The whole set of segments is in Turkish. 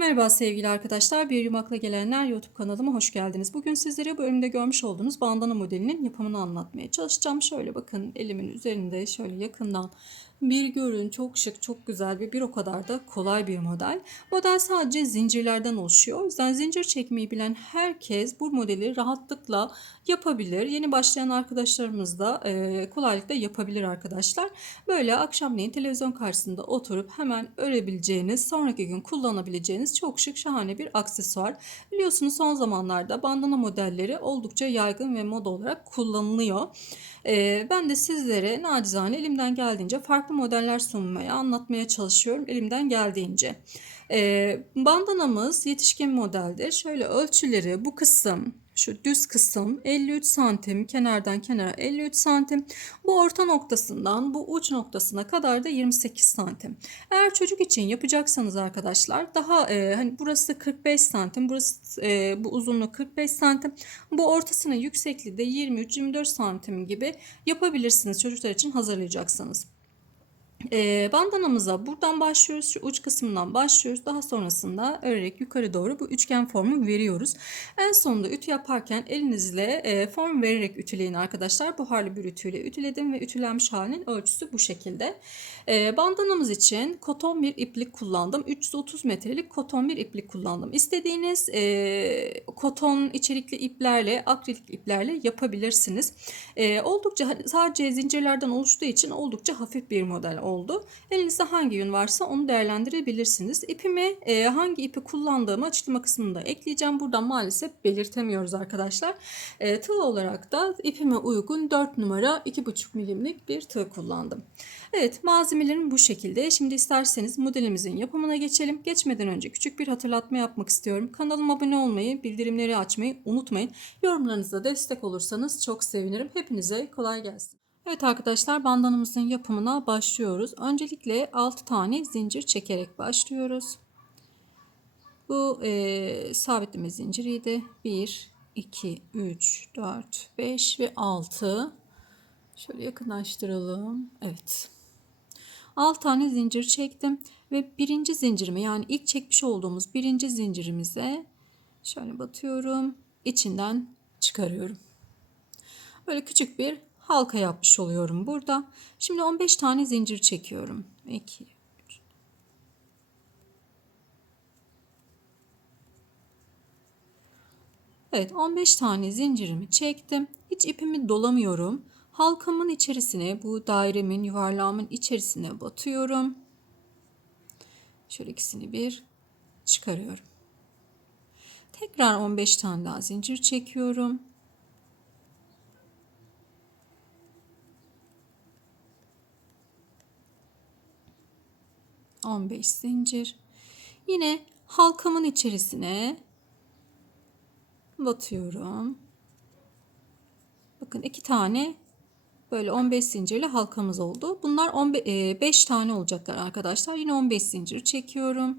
Merhaba sevgili arkadaşlar, Bir Yumakla Gelenler YouTube kanalıma hoş geldiniz. Bugün sizlere bu önümde görmüş olduğunuz bandana modelinin yapımını anlatmaya çalışacağım. Şöyle bakın elimin üzerinde şöyle yakından bir görün. Çok şık, çok güzel ve bir o kadar da kolay bir model. Model sadece zincirlerden oluşuyor. O yüzden zincir çekmeyi bilen herkes bu modeli rahatlıkla yapabilir. Yeni başlayan arkadaşlarımız da kolaylıkla yapabilir arkadaşlar. Böyle akşamleyin televizyon karşısında oturup hemen örebileceğiniz, sonraki gün kullanabileceğiniz çok şık, şahane bir aksesuar. Biliyorsunuz son zamanlarda bandana modelleri oldukça yaygın ve moda olarak kullanılıyor. Ben de sizlere nacizane elimden geldiğince farklı modeller sunmaya, anlatmaya çalışıyorum elimden geldiğince. Bandanamız yetişkin modeldir. Şöyle ölçüleri bu kısım, şu düz kısım 53 santim, kenardan kenara 53 santim. Bu orta noktasından bu uç noktasına kadar da 28 santim. Eğer çocuk için yapacaksanız arkadaşlar daha hani burası 45 santim, burası bu uzunluğu 45 santim. Bu ortasının yüksekliği de 23-24 santim gibi yapabilirsiniz çocuklar için hazırlayacaksanız. Bandanamıza buradan başlıyoruz. Şu uç kısmından başlıyoruz. Daha sonrasında örerek yukarı doğru bu üçgen formu veriyoruz. En sonunda ütü yaparken elinizle form vererek ütüleyin arkadaşlar. Buharlı bir ütüyle ütüledim ve ütülenmiş halinin ölçüsü bu şekilde. Bandanamız için koton bir iplik kullandım. 330 metrelik koton bir iplik kullandım. İstediğiniz koton içerikli iplerle, akrilik iplerle yapabilirsiniz. Oldukça sadece zincirlerden oluştuğu için oldukça hafif bir model oldu. Elinizde hangi yün varsa onu değerlendirebilirsiniz. İpimi hangi ipi kullandığımı açıklama kısmında ekleyeceğim. Buradan maalesef belirtemiyoruz arkadaşlar. Tığ olarak da ipime uygun 4 numara 2,5 milimlik bir tığ kullandım. Evet, malzemelerim bu şekilde. Şimdi isterseniz modelimizin yapımına geçelim. Geçmeden önce küçük bir hatırlatma yapmak istiyorum. Kanalıma abone olmayı, bildirimleri açmayı unutmayın. Yorumlarınızda destek olursanız çok sevinirim. Hepinize kolay gelsin. Evet arkadaşlar, bandanamızın yapımına başlıyoruz. Öncelikle 6 tane zincir çekerek başlıyoruz. Bu sabitleme zinciriydi. 1, 2, 3, 4, 5 ve 6. Şöyle yakınlaştıralım. Evet. 6 tane zincir çektim ve birinci zincirime, yani ilk çekmiş olduğumuz birinci zincirimize şöyle batıyorum. İçinden çıkarıyorum. Böyle küçük bir halka yapmış oluyorum burada. Şimdi 15 tane zincir çekiyorum. 2, 3. Evet, 15 tane zincirimi çektim. Hiç ipimi dolamıyorum. Halkamın içerisine, bu dairemin, yuvarlağımın içerisine batıyorum. Şöyle ikisini bir çıkarıyorum. Tekrar 15 tane daha zincir çekiyorum. On beş zincir. Yine halkamın içerisine batıyorum. Bakın 2 tane böyle 15 zincirli halkamız oldu. Bunlar 5 tane olacaklar arkadaşlar. Yine 15 zincir çekiyorum.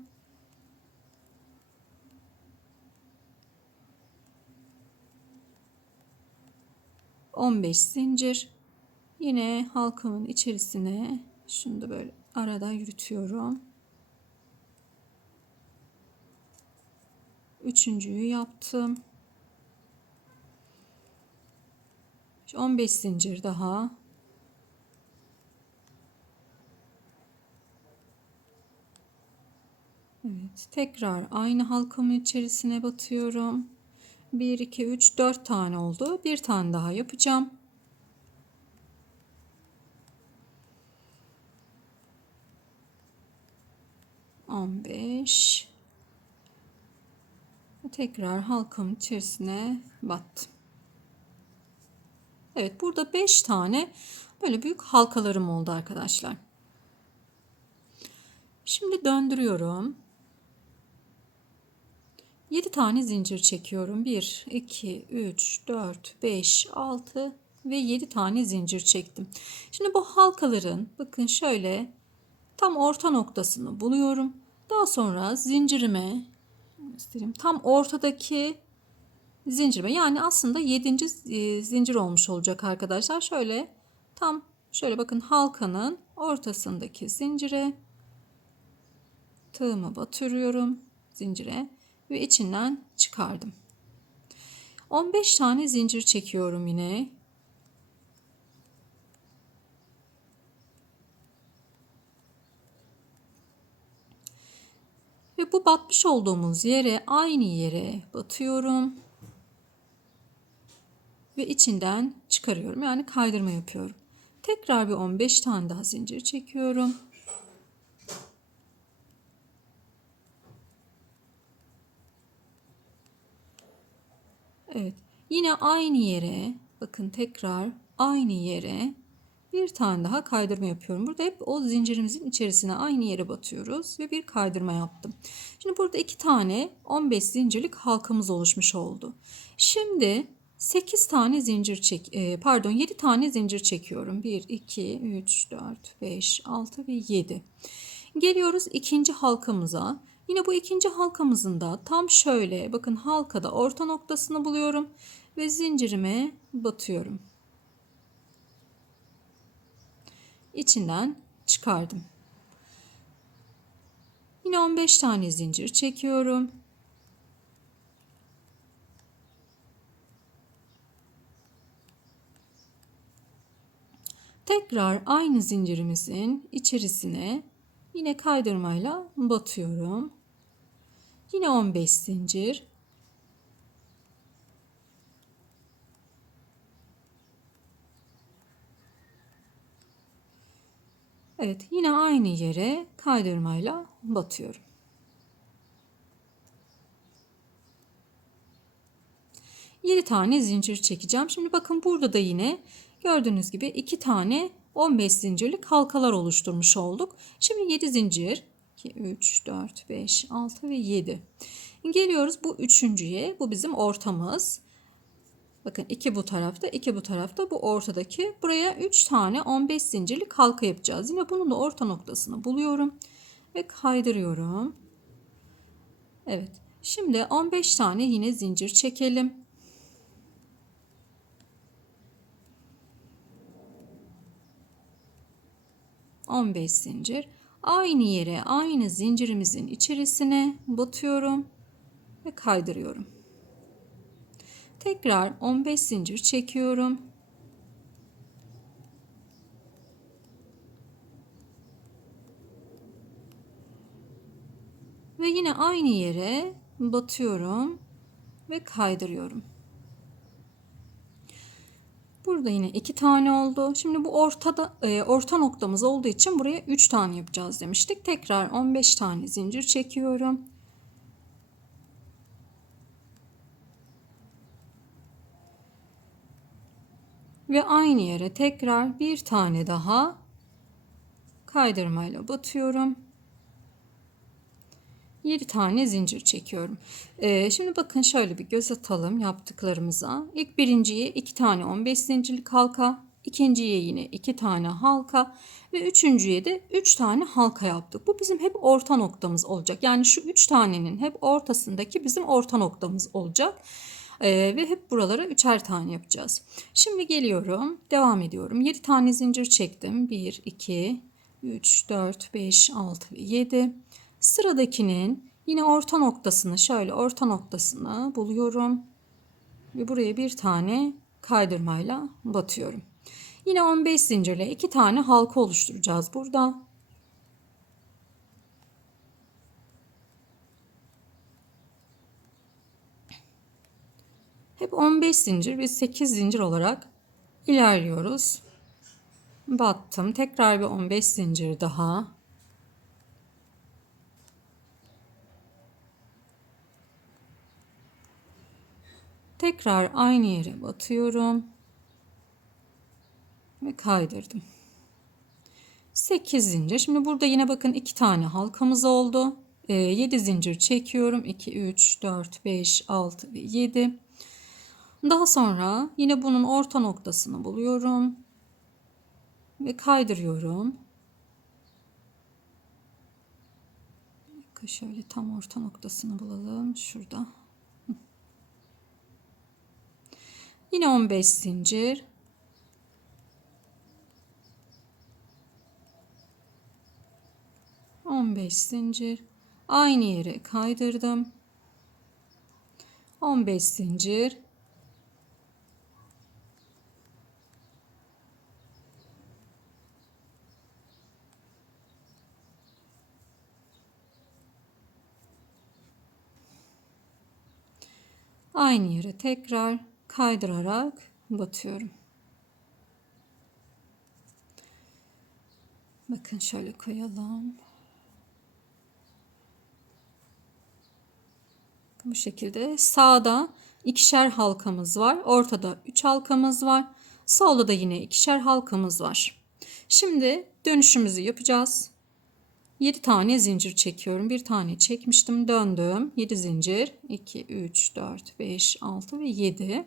On beş zincir. Yine halkamın içerisine şunu da böyle arada yürütüyorum. Üçüncüyü yaptım. 15 zincir daha. Evet, tekrar aynı halkamın içerisine batıyorum. 1, 2, 3, 4 tane oldu. Bir tane daha yapacağım. On beş. Tekrar halkamın içerisine battım. Evet, burada 5 tane böyle büyük halkalarım oldu arkadaşlar. Şimdi döndürüyorum. 7 tane zincir çekiyorum. 1, 2, 3, 4, 5, 6 ve 7 tane zincir çektim. Şimdi bu halkaların bakın şöyle tam orta noktasını buluyorum. Daha sonra zincirime göstereyim. Tam ortadaki zincirime, yani aslında 7. zincir olmuş olacak arkadaşlar. Şöyle tam şöyle bakın halkanın ortasındaki zincire tığımı batırıyorum. zincire ve içinden çıkardım. 15 tane zincir çekiyorum yine. Ve bu batmış olduğumuz yere, aynı yere batıyorum. Ve içinden çıkarıyorum. Yani kaydırma yapıyorum. Tekrar bir 15 tane daha zincir çekiyorum. Evet. Yine aynı yere, bakın tekrar aynı yere bir tane daha kaydırma yapıyorum. Burada hep o zincirimizin içerisine aynı yere batıyoruz ve bir kaydırma yaptım. Şimdi burada 2 tane 15 zincirlik halkamız oluşmuş oldu. Şimdi 8 tane zincir 7 tane zincir çekiyorum. 1, 2, 3, 4, 5, 6 ve 7. Geliyoruz ikinci halkamıza. Yine bu ikinci halkamızın da tam şöyle, bakın halkada orta noktasını buluyorum ve zincirime batıyorum. İçinden çıkardım. Yine 15 tane zincir çekiyorum. Tekrar aynı zincirimizin içerisine yine kaydırmayla batıyorum. Yine 15 zincir. Evet, yine aynı yere kaydırmayla batıyorum. Yedi tane zincir çekeceğim. Şimdi bakın burada da yine gördüğünüz gibi 2 tane 15 zincirlik halkalar oluşturmuş olduk. Şimdi 7 zincir, 2, 3, 4, 5, 6 ve 7. Geliyoruz bu üçüncüye. Bu bizim ortamız. Bakın 2 bu tarafta, 2 bu tarafta, bu ortadaki. Buraya 3 tane 15 zincirlik halka yapacağız. Yine bunun da orta noktasını buluyorum ve kaydırıyorum. Evet. Şimdi 15 tane yine zincir çekelim. 15 zincir. Aynı yere, aynı zincirimizin içerisine batıyorum ve kaydırıyorum. Tekrar 15 zincir çekiyorum. Ve yine aynı yere batıyorum ve kaydırıyorum. Burada yine 2 tane oldu. Şimdi bu orta noktamız olduğu için buraya 3 tane yapacağız demiştik. Tekrar 15 tane zincir çekiyorum. Ve aynı yere tekrar bir tane daha kaydırmayla batıyorum. 7 tane zincir çekiyorum. Şimdi bakın şöyle bir göz atalım yaptıklarımıza. İlk birinciye 2 tane 15 zincirlik halka, ikinciye yine 2 tane halka ve üçüncüye de 3 tane halka yaptık. Bu bizim hep orta noktamız olacak. Yani şu 3 tanenin hep ortasındaki bizim orta noktamız olacak. Ve hep buralara 3'er tane yapacağız. Şimdi geliyorum, devam ediyorum. 7 tane zincir çektim. 1, 2, 3, 4, 5, 6 ve 7. Sıradakinin yine orta noktasını, şöyle orta noktasını buluyorum ve buraya bir tane kaydırmayla batıyorum. Yine 15 zincirle 2 tane halka oluşturacağız burada. Hep 15 zincir ve 8 zincir olarak ilerliyoruz. Battım. Tekrar bir 15 zincir daha. Tekrar aynı yere batıyorum ve kaydırdım. 8 zincir. Şimdi burada yine bakın 2 tane halkamız oldu. 7 zincir çekiyorum. 2, 3, 4, 5, 6 ve 7. Daha sonra yine bunun orta noktasını buluyorum ve kaydırıyorum. Şöyle tam orta noktasını bulalım. Şurada. Yine 15 zincir. On 15 zincir. Aynı yere kaydırdım. 15 zincir. Aynı yere tekrar kaydırarak batıyorum. Bakın şöyle koyalım. Bu şekilde sağda ikişer halkamız var. Ortada 3 halkamız var. Solda da yine ikişer halkamız var. Şimdi dönüşümüzü yapacağız. 7 tane zincir çekiyorum. Bir tane çekmiştim. Döndüm. 7 zincir. 2, 3, 4, 5, 6 ve 7.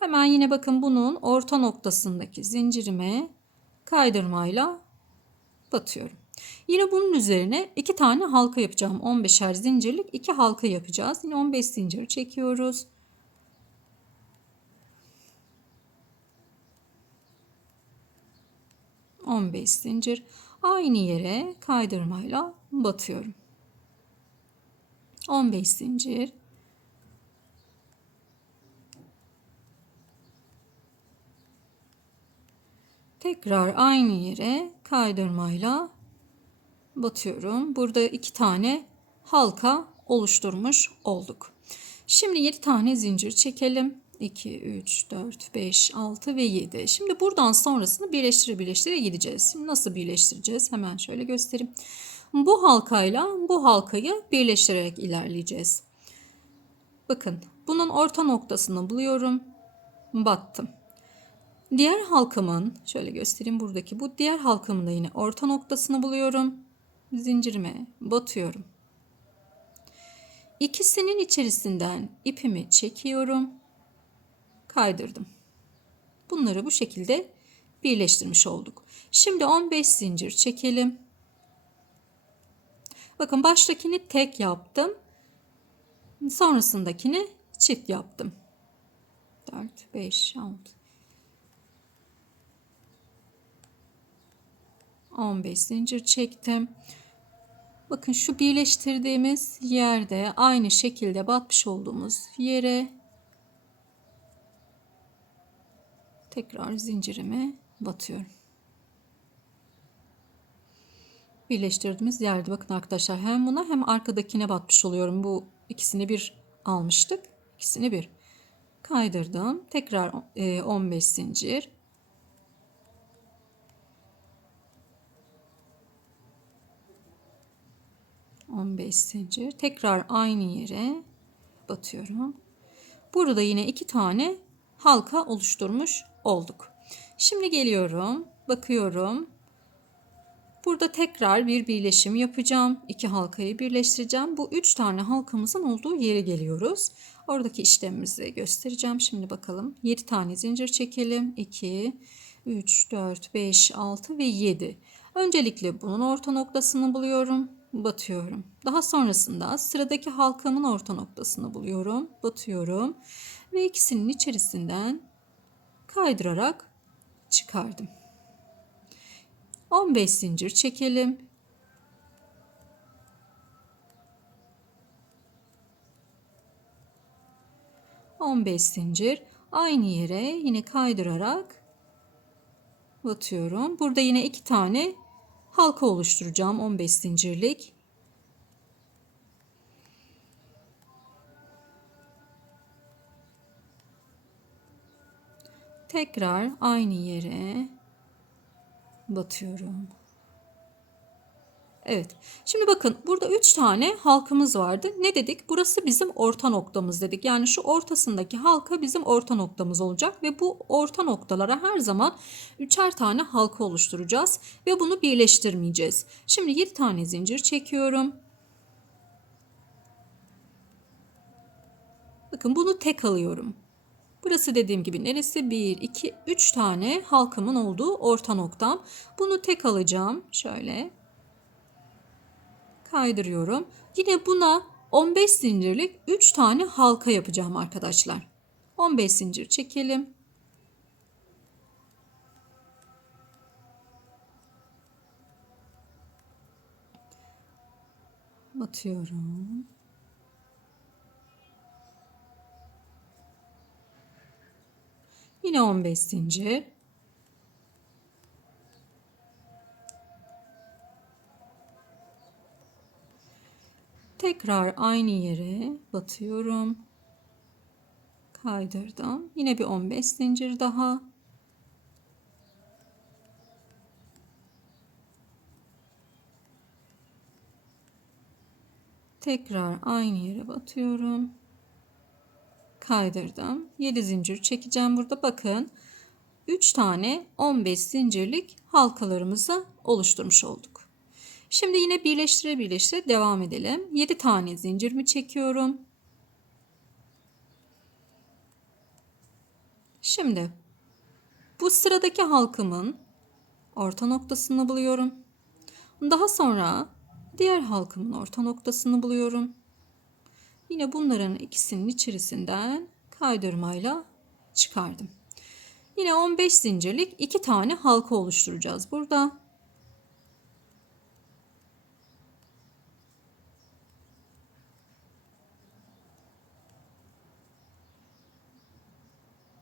Hemen yine bakın bunun orta noktasındaki zincirime kaydırmayla batıyorum. Yine bunun üzerine 2 tane halka yapacağım. 15'er zincirlik 2 halka yapacağız. Yine 15 zincir çekiyoruz. ...15 zincir. Aynı yere kaydırmayla batıyorum. 15 zincir. Tekrar aynı yere kaydırmayla batıyorum. Burada 2 tane halka oluşturmuş olduk. Şimdi 7 tane zincir çekelim. 2, 3, 4, 5, 6 ve 7. Şimdi buradan sonrasını birleştire gideceğiz. Şimdi nasıl birleştireceğiz? Hemen şöyle göstereyim. Bu halkayla bu halkayı birleştirerek ilerleyeceğiz. Bakın bunun orta noktasını buluyorum. Battım. Diğer halkamın şöyle göstereyim, buradaki bu diğer halkamın da yine orta noktasını buluyorum. Zincirime batıyorum. İkisinin içerisinden ipimi çekiyorum. Kaydırdım. Bunları bu şekilde birleştirmiş olduk. Şimdi 15 zincir çekelim. Bakın baştakini tek yaptım. Sonrasındakini çift yaptım. 4, 5, 6. 15 zincir çektim. Bakın şu birleştirdiğimiz yerde aynı şekilde batmış olduğumuz yere tekrar zincirimi batıyorum. Birleştirdiğimiz yerde bakın arkadaşlar, hem buna hem arkadakine batmış oluyorum. Bu ikisini bir almıştık. İkisini bir kaydırdım. Tekrar 15 zincir. Zincir. Tekrar aynı yere batıyorum. Burada yine 2 tane halka oluşturmuş olduk. Şimdi geliyorum. Bakıyorum. Burada tekrar bir birleşim yapacağım. 2 halkayı birleştireceğim. Bu 3 tane halkamızın olduğu yere geliyoruz. Oradaki işlemimizi göstereceğim. Şimdi bakalım. 7 tane zincir çekelim. 2, 3, 4, 5, 6 ve 7. Öncelikle bunun orta noktasını buluyorum. Batıyorum. Daha sonrasında sıradaki halkamın orta noktasını buluyorum. Batıyorum. Ve ikisinin içerisinden kaydırarak çıkardım. 15 zincir çekelim. Zincir. Aynı yere yine kaydırarak batıyorum. Burada yine 2 tane halka oluşturacağım. 15 zincirlik. Tekrar aynı yere batıyorum. Evet. Şimdi bakın burada 3 tane halkamız vardı. Ne dedik? Burası bizim orta noktamız dedik. Yani şu ortasındaki halka bizim orta noktamız olacak ve bu orta noktalara her zaman 3'er tane halka oluşturacağız ve bunu birleştirmeyeceğiz. Şimdi 7 tane zincir çekiyorum. Bakın bunu tek alıyorum. Burası dediğim gibi neresi? 1, 2, 3 tane halkamın olduğu orta noktam. Bunu tek alacağım. Şöyle kaydırıyorum. Yine buna 15 zincirlik 3 tane halka yapacağım arkadaşlar. 15 zincir çekelim. batıyorum. Yine 15 zincir. Tekrar aynı yere batıyorum. Kaydırdım. Yine bir 15 zincir daha. Tekrar aynı yere batıyorum. Kaydırdım. 7 zincir çekeceğim burada. Bakın 3 tane 15 zincirlik halkalarımızı oluşturmuş olduk. Şimdi yine birleştire birleştire devam edelim. 7 tane zincirimi çekiyorum. Şimdi bu sıradaki halkamın orta noktasını buluyorum. Daha sonra diğer halkamın orta noktasını buluyorum. Yine bunların ikisinin içerisinden kaydırmayla çıkardım. Yine 15 zincirlik 2 tane halka oluşturacağız burada.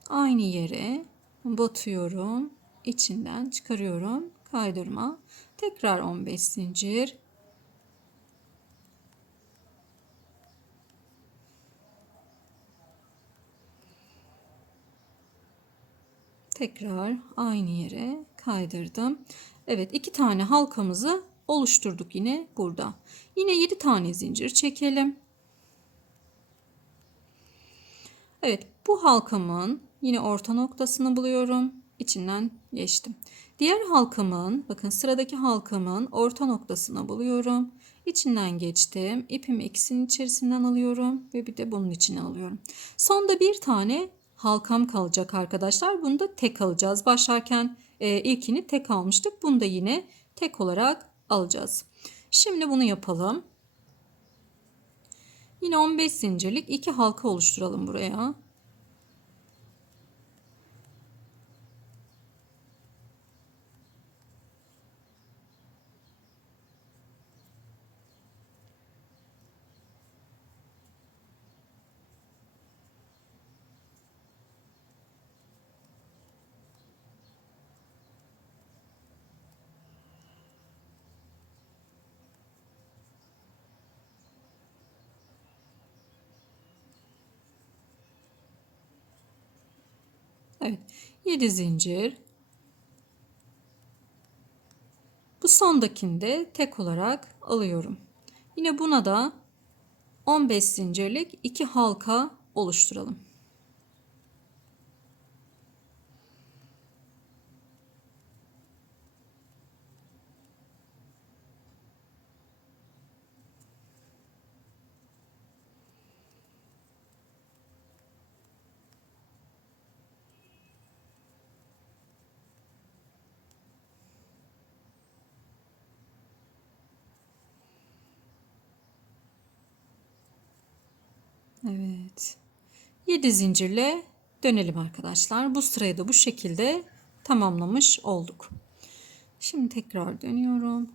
Aynı yere batıyorum. İçinden çıkarıyorum. Kaydırma. Tekrar 15 zincir. Tekrar aynı yere kaydırdım. Evet, 2 tane halkamızı oluşturduk yine burada. Yine 7 tane zincir çekelim. Evet, bu halkamın yine orta noktasını buluyorum. İçinden geçtim. Diğer halkamın, bakın sıradaki halkamın orta noktasını buluyorum. İçinden geçtim. İpimi ikisinin içerisinden alıyorum ve bir de bunun içine alıyorum. Sonda bir tane halkam kalacak arkadaşlar. Bunu da tek alacağız. Başlarken ilkini tek almıştık. Bunu da yine tek olarak alacağız. Şimdi bunu yapalım. Yine 15 zincirlik 2 halka oluşturalım buraya. Evet, 7 zincir. Bu sondakini de tek olarak alıyorum. Yine buna da 15 zincirlik 2 halka oluşturalım. Evet. 7 zincirle dönelim arkadaşlar. Bu sırayı da bu şekilde tamamlamış olduk. Şimdi tekrar dönüyorum.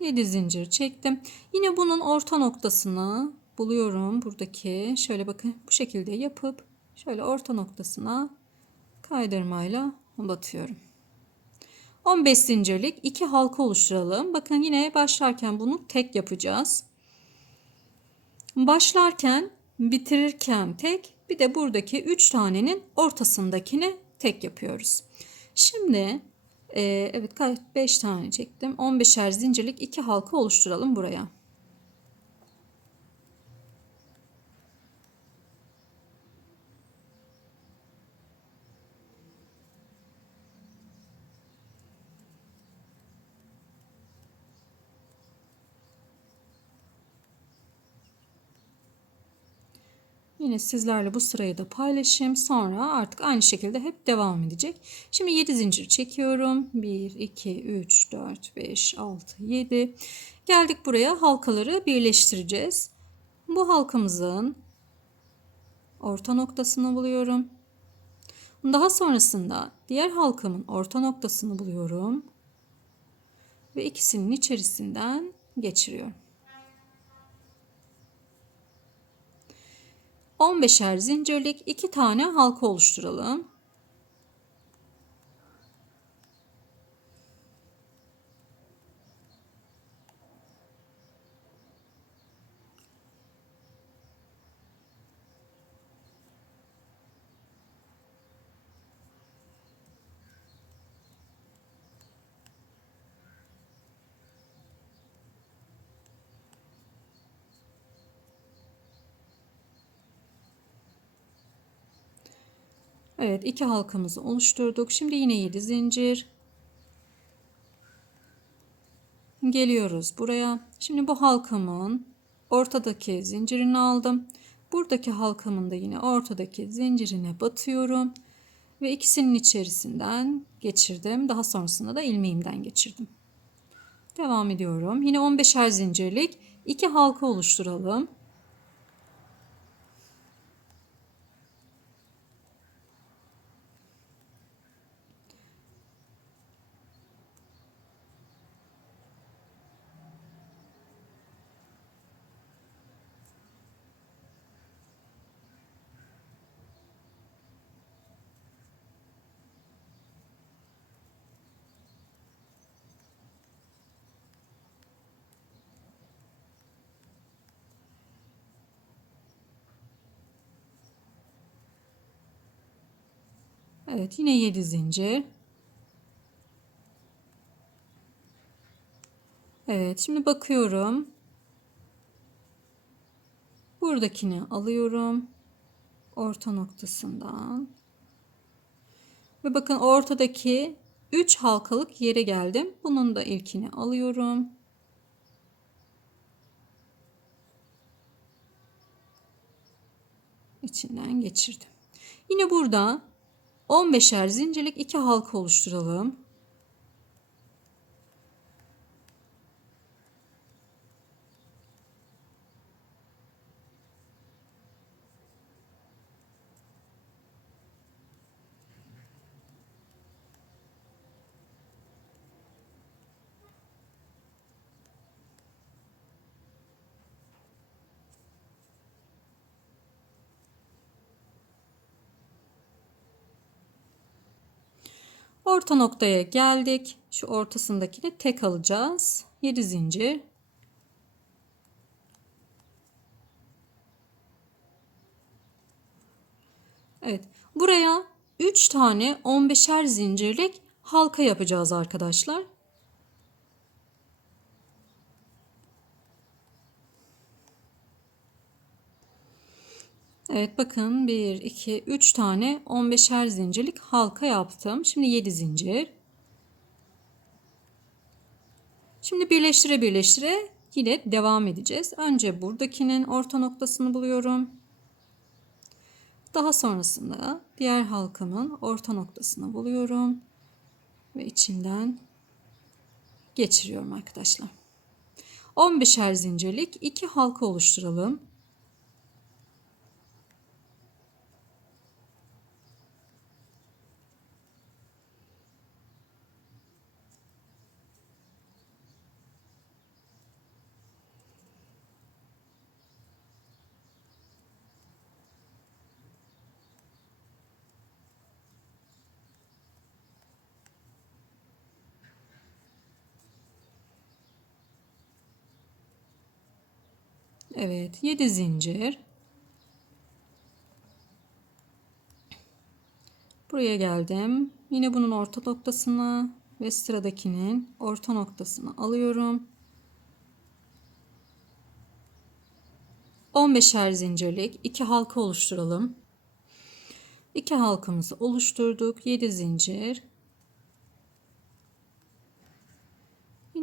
7 zincir çektim. Yine bunun orta noktasını buluyorum. Buradaki şöyle bakın bu şekilde yapıp şöyle orta noktasına kaydırmayla batıyorum. 15 zincirlik 2 halka oluşturalım. Bakın yine başlarken bunu tek yapacağız. Başlarken, bitirirken tek, bir de buradaki 3 tanenin ortasındakini tek yapıyoruz. Şimdi evet 5 tane çektim. 15'er zincirlik 2 halka oluşturalım buraya. Yine sizlerle bu sırayı da paylaşayım. Sonra artık aynı şekilde hep devam edecek. Şimdi 7 zincir çekiyorum. 1, 2, 3, 4, 5, 6, 7. Geldik buraya, halkaları birleştireceğiz. Bu halkamızın orta noktasını buluyorum. Daha sonrasında diğer halkamın orta noktasını buluyorum. ve ikisinin içerisinden geçiriyorum. 15'er zincirlik 2 tane halka oluşturalım. Evet, 2 halkamızı oluşturduk. Şimdi yine 7 zincir. Geliyoruz buraya. Şimdi bu halkamın ortadaki zincirini aldım. Buradaki halkamın da yine ortadaki zincirine batıyorum. Ve ikisinin içerisinden geçirdim. Daha sonrasında da ilmeğimden geçirdim. Devam ediyorum. Yine 15'er zincirlik 2 halka oluşturalım. Evet, yine 7 zincir. Evet, şimdi bakıyorum. Buradakini alıyorum. Orta noktasından. Ve bakın ortadaki 3 halkalık yere geldim. Bunun da ilkini alıyorum. İçinden geçirdim. Yine burada 15'er zincirlik 2 halka oluşturalım. Orta noktaya geldik. Şu ortasındakini tek alacağız. 7 zincir. Evet. Buraya 3 tane 15'er zincirlik halka yapacağız arkadaşlar. Evet, bakın 1, 2, 3 tane 15'er zincirlik halka yaptım. Şimdi 7 zincir. Şimdi birleştire birleştire yine devam edeceğiz. Önce buradakinin orta noktasını buluyorum. Daha sonrasında diğer halkamın orta noktasını buluyorum. Ve içinden geçiriyorum arkadaşlar. 15'er zincirlik 2 halka oluşturalım. Evet, 7 zincir. Buraya geldim. Yine bunun orta noktasını ve sıradakinin orta noktasını alıyorum. 15'er zincirlik 2 halka oluşturalım. 2 halkamızı oluşturduk. 7 zincir.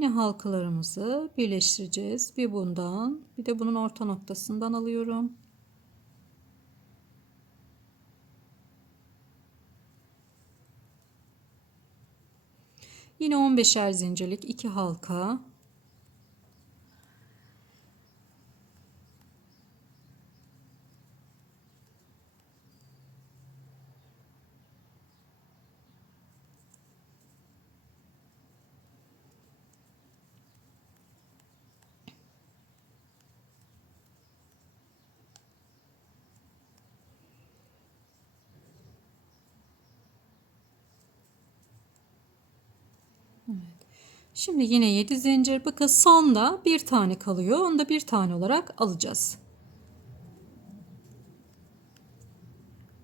Yine halkalarımızı birleştireceğiz. Bir bundan, bir de bunun orta noktasından alıyorum. Yine 15'er zincirlik 2 halka. Şimdi yine 7 zincir. Bakın sonda bir tane kalıyor. Onu da bir tane olarak alacağız.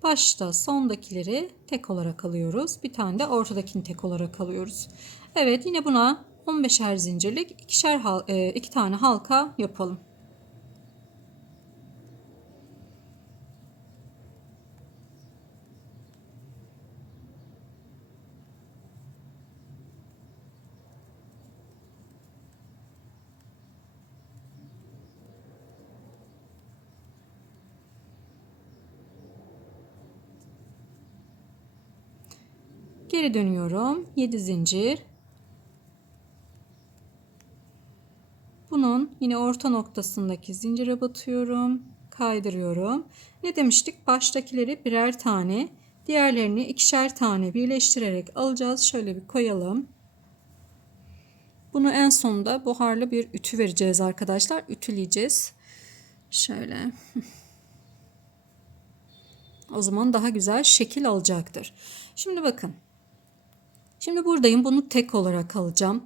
Başta sondakileri tek olarak alıyoruz. Bir tane de ortadakini tek olarak alıyoruz. Evet, yine buna 15'er zincirlik iki tane halka yapalım. Geri dönüyorum. 7 zincir. Bunun yine orta noktasındaki zincire batıyorum. Kaydırıyorum. Ne demiştik? Baştakileri birer tane, diğerlerini ikişer tane birleştirerek alacağız. Şöyle bir koyalım. Bunu en sonunda buharlı bir ütü vereceğiz arkadaşlar. Ütüleyeceğiz. Şöyle. O zaman daha güzel şekil alacaktır. Şimdi bakın. Şimdi buradayım. Bunu tek olarak alacağım.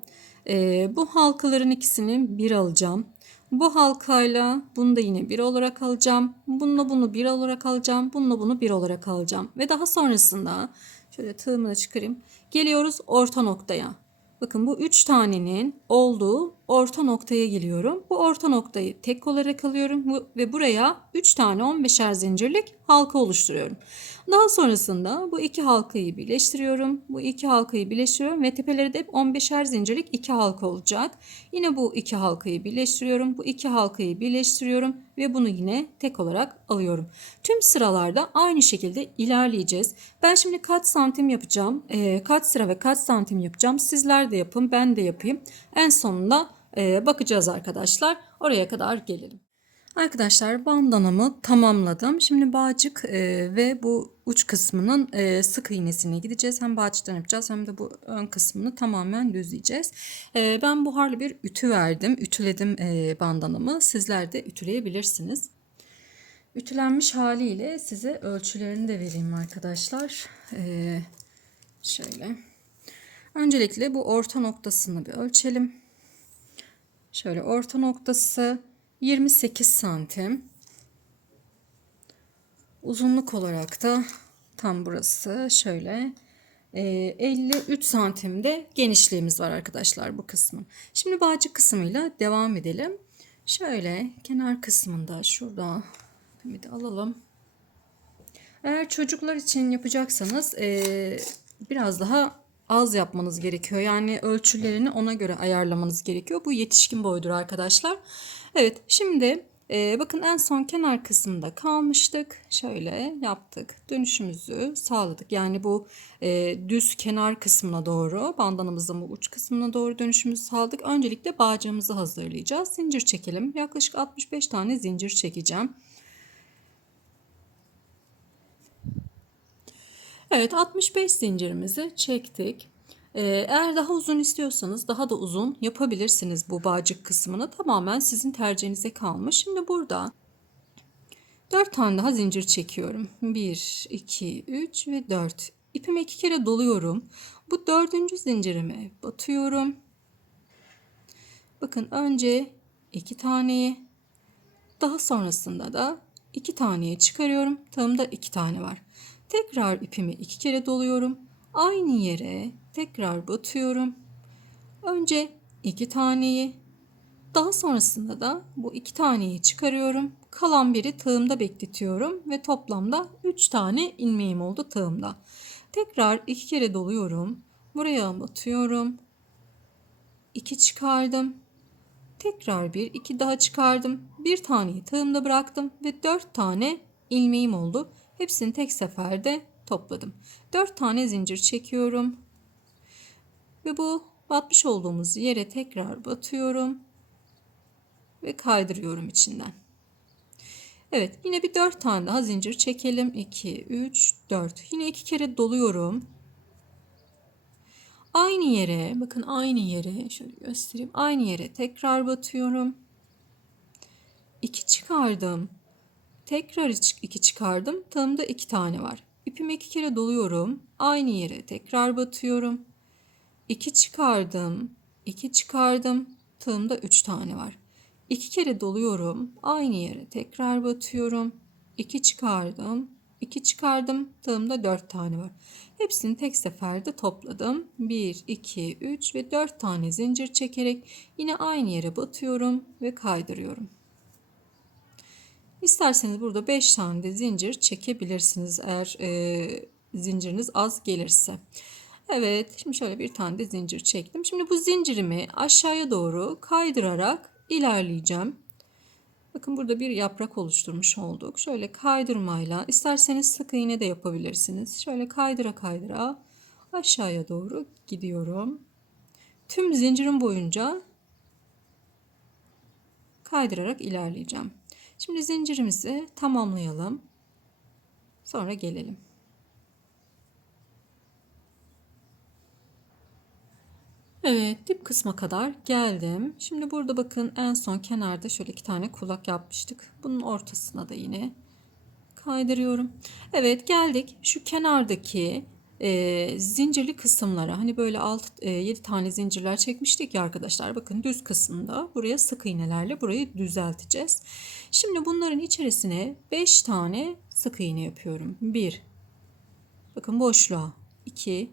Bu halkaların ikisini bir alacağım. Bu halkayla bunu da yine bir olarak alacağım. Bununla bunu bir olarak alacağım. Bununla bunu bir olarak alacağım. Ve daha sonrasında şöyle tığımı da çıkarayım. Geliyoruz orta noktaya. Bakın bu 3 tanenin olduğu orta noktaya geliyorum. Bu orta noktayı tek olarak alıyorum ve buraya 3 tane 15'er zincirlik halka oluşturuyorum. Daha sonrasında bu iki halkayı birleştiriyorum. Bu iki halkayı birleştiriyorum ve tepeleri de 15'er zincirlik iki halka olacak. Yine bu iki halkayı birleştiriyorum. Bu iki halkayı birleştiriyorum ve bunu yine tek olarak alıyorum. Tüm sıralarda aynı şekilde ilerleyeceğiz. Ben şimdi kaç santim yapacağım, kaç sıra ve kaç santim yapacağım. Sizler de yapın, ben de yapayım. En sonunda bakacağız arkadaşlar. Oraya kadar gelelim. Arkadaşlar bandanamı tamamladım. Şimdi bağcık ve bu uç kısmının sık iğnesine gideceğiz. Hem bağcıktan yapacağız hem de bu ön kısmını tamamen düzleyeceğiz. Ben buharlı bir ütü verdim. Ütüledim bandanamı. Sizler de ütüleyebilirsiniz. Ütülenmiş haliyle size ölçülerini de vereyim arkadaşlar. Şöyle. Öncelikle bu orta noktasını bir ölçelim. Şöyle orta noktası 28 santim. Uzunluk olarak da tam burası şöyle 53 santimde genişliğimiz var arkadaşlar bu kısmın. Şimdi bağcık kısmıyla devam edelim. Şöyle kenar kısmında şurada bir de alalım. Eğer çocuklar için yapacaksanız biraz daha az yapmanız gerekiyor. Yani ölçülerini ona göre ayarlamanız gerekiyor. Bu yetişkin boydur arkadaşlar. Evet, şimdi bakın en son kenar kısmında kalmıştık. Şöyle yaptık. Dönüşümüzü sağladık. Yani bu düz kenar kısmına doğru, bandanamızın bu uç kısmına doğru dönüşümüzü sağladık. Öncelikle bağcığımızı hazırlayacağız. Zincir çekelim. Yaklaşık 65 tane zincir çekeceğim. Evet, 65 zincirimizi çektik. Eğer daha uzun istiyorsanız daha da uzun yapabilirsiniz bu bağcık kısmını. Tamamen sizin tercihinize kalmış. Şimdi burada 4 tane daha zincir çekiyorum. 1, 2, 3 ve 4. İpimi 2 kere doluyorum. Bu dördüncü zincirime batıyorum. Bakın önce 2 taneyi, daha sonrasında da 2 taneye çıkarıyorum. Tığımda 2 tane var. Tekrar ipimi 2 kere doluyorum. Aynı yere tekrar batıyorum. Önce 2 taneyi, daha sonrasında da bu 2 taneyi çıkarıyorum. Kalan biri tığımda bekletiyorum ve toplamda 3 tane ilmeğim oldu tığımda. Tekrar 2 kere doluyorum. Buraya batıyorum. 2 çıkardım. Tekrar bir iki daha çıkardım. Bir taneyi tığımda bıraktım ve 4 tane ilmeğim oldu. Hepsini tek seferde topladım. 4 tane zincir çekiyorum. Ve bu batmış olduğumuz yere tekrar batıyorum. Ve kaydırıyorum içinden. Evet, yine bir 4 tane daha zincir çekelim. 2, 3, 4. Yine 2 kere doluyorum. Aynı yere, bakın aynı yere şöyle göstereyim. Aynı yere tekrar batıyorum. 2 çıkardım. Tekrar 2 çıkardım. Tığımda 2 tane var. İpimi 2 kere doluyorum. Aynı yere tekrar batıyorum. 2 çıkardım, 2 çıkardım. Tığımda 3 tane var. 2 kere doluyorum. Aynı yere tekrar batıyorum. 2 çıkardım, 2 çıkardım. Tığımda 4 tane var. Hepsini tek seferde topladım. 1, 2, 3 ve 4 tane zincir çekerek yine aynı yere batıyorum ve kaydırıyorum. İsterseniz burada 5 tane de zincir çekebilirsiniz eğer zinciriniz az gelirse. Evet, şimdi şöyle bir tane de zincir çektim. Şimdi bu zincirimi aşağıya doğru kaydırarak ilerleyeceğim. Bakın burada bir yaprak oluşturmuş olduk. Şöyle kaydırmayla, isterseniz sık iğne de yapabilirsiniz. Şöyle kaydıra kaydıra aşağıya doğru gidiyorum. Tüm zincirin boyunca kaydırarak ilerleyeceğim. Şimdi zincirimizi tamamlayalım. Sonra gelelim. Evet, dip kısma kadar geldim. Şimdi burada bakın en son kenarda şöyle 2 tane kulak yapmıştık. Bunun ortasına da yine kaydırıyorum. Evet, geldik şu kenardaki zincirli kısımlara. Hani böyle 7 tane zincirler çekmiştik ya arkadaşlar. Bakın düz kısımda buraya sık iğnelerle burayı düzelteceğiz. Şimdi bunların içerisine 5 tane sık iğne yapıyorum. 1, bakın boşluğa 2,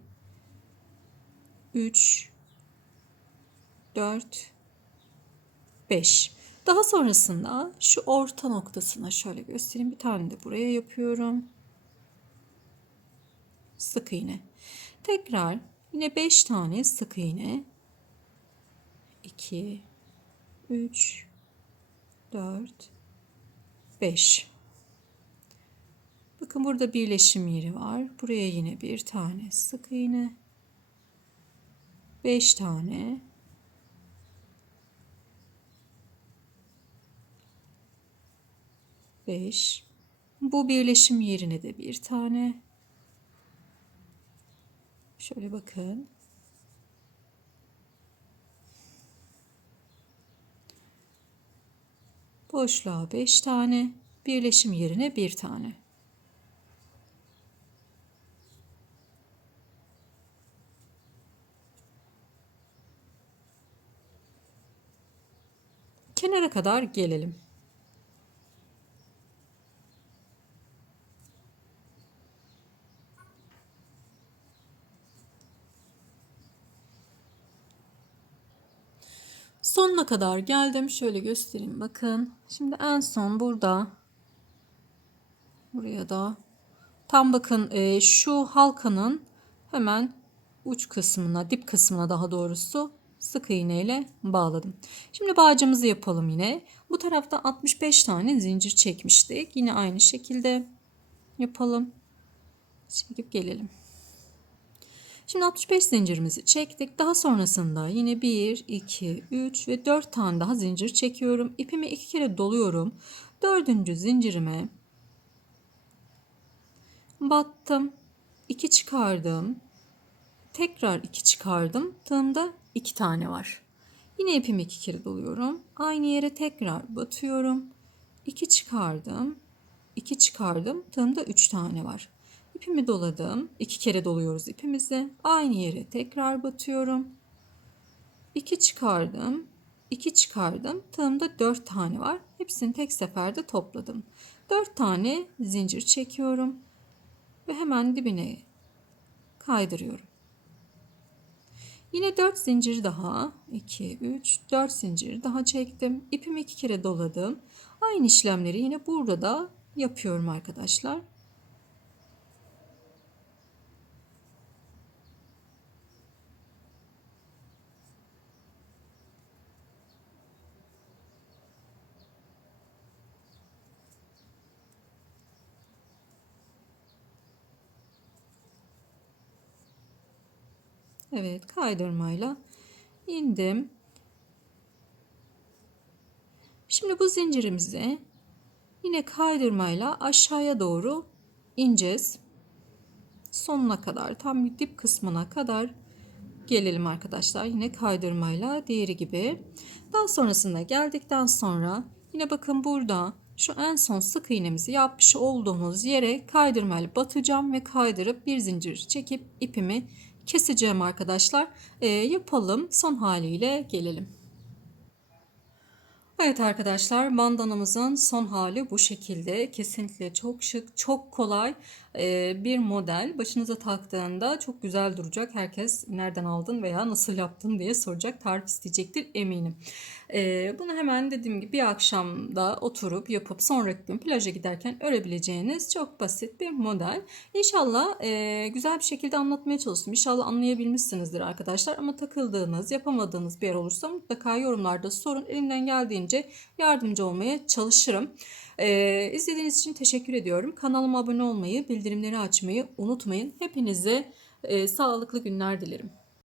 3, 4, 5. Daha sonrasında şu orta noktasına şöyle göstereyim. Bir tane de buraya yapıyorum. Sık iğne. Tekrar yine 5 tane sık iğne. 2, 3, 4, 5. Bakın burada birleşim yeri var. Buraya yine bir tane sık iğne. 5 tane. 5. Bu birleşim yerine de bir tane. Şöyle bakın. Boşluğa 5 tane. Birleşim yerine bir tane. Kenara kadar gelelim. Sonuna kadar geldim. Şöyle göstereyim bakın. Şimdi en son burada, buraya da tam bakın şu halkanın hemen uç kısmına, dip kısmına daha doğrusu sık iğne ile bağladım. Şimdi bağcımızı yapalım yine. Bu tarafta 65 tane zincir çekmiştik. Yine aynı şekilde yapalım. Çekip gelelim. Şimdi 65 zincirimizi çektik. Daha sonrasında yine 1, 2, 3 ve 4 tane daha zincir çekiyorum. İpimi 2 kere doluyorum. 4. zincirime battım. 2 çıkardım. Tekrar 2 çıkardım. Tığımda 2 tane var. Yine ipimi 2 kere doluyorum. Aynı yere tekrar batıyorum. 2 çıkardım. 2 çıkardım. Tığımda 3 tane var. İpimi doladım. 2 kere doluyoruz ipimizi. Aynı yere tekrar batıyorum. 2 çıkardım. 2 çıkardım. Tığımda 4 tane var. Hepsini tek seferde topladım. 4 tane zincir çekiyorum. Ve hemen dibine kaydırıyorum. Yine 4 zincir daha. 2, 3, 4 zincir daha çektim. İpimi 2 kere doladım. Aynı işlemleri yine burada da yapıyorum arkadaşlar. Evet, kaydırmayla indim. Şimdi bu zincirimizi yine kaydırmayla aşağıya doğru ineceğiz. Sonuna kadar, tam dip kısmına kadar gelelim arkadaşlar. Yine kaydırmayla diğeri gibi. Daha sonrasında geldikten sonra yine bakın burada şu en son sık iğnemizi yapmış olduğumuz yere kaydırmayla batacağım ve kaydırıp bir zincir çekip ipimi keseceğim arkadaşlar. Yapalım, son haliyle gelelim. Evet arkadaşlar, bandanamızın son hali bu şekilde. Kesinlikle çok şık, çok kolay bir model. Başınıza taktığında çok güzel duracak. Herkes nereden aldın veya nasıl yaptın diye soracak, tarif isteyecektir eminim. Bunu hemen dediğim gibi bir akşamda oturup yapıp sonraki gün plaja giderken örebileceğiniz çok basit bir model. İnşallah güzel bir şekilde anlatmaya çalıştım. İnşallah anlayabilmişsinizdir arkadaşlar. Ama takıldığınız, yapamadığınız bir yer olursa mutlaka yorumlarda sorun. Elimden geldiğince yardımcı olmaya çalışırım. İzlediğiniz için teşekkür ediyorum. Kanalıma abone olmayı, bildirimleri açmayı unutmayın. Hepinize sağlıklı günler dilerim.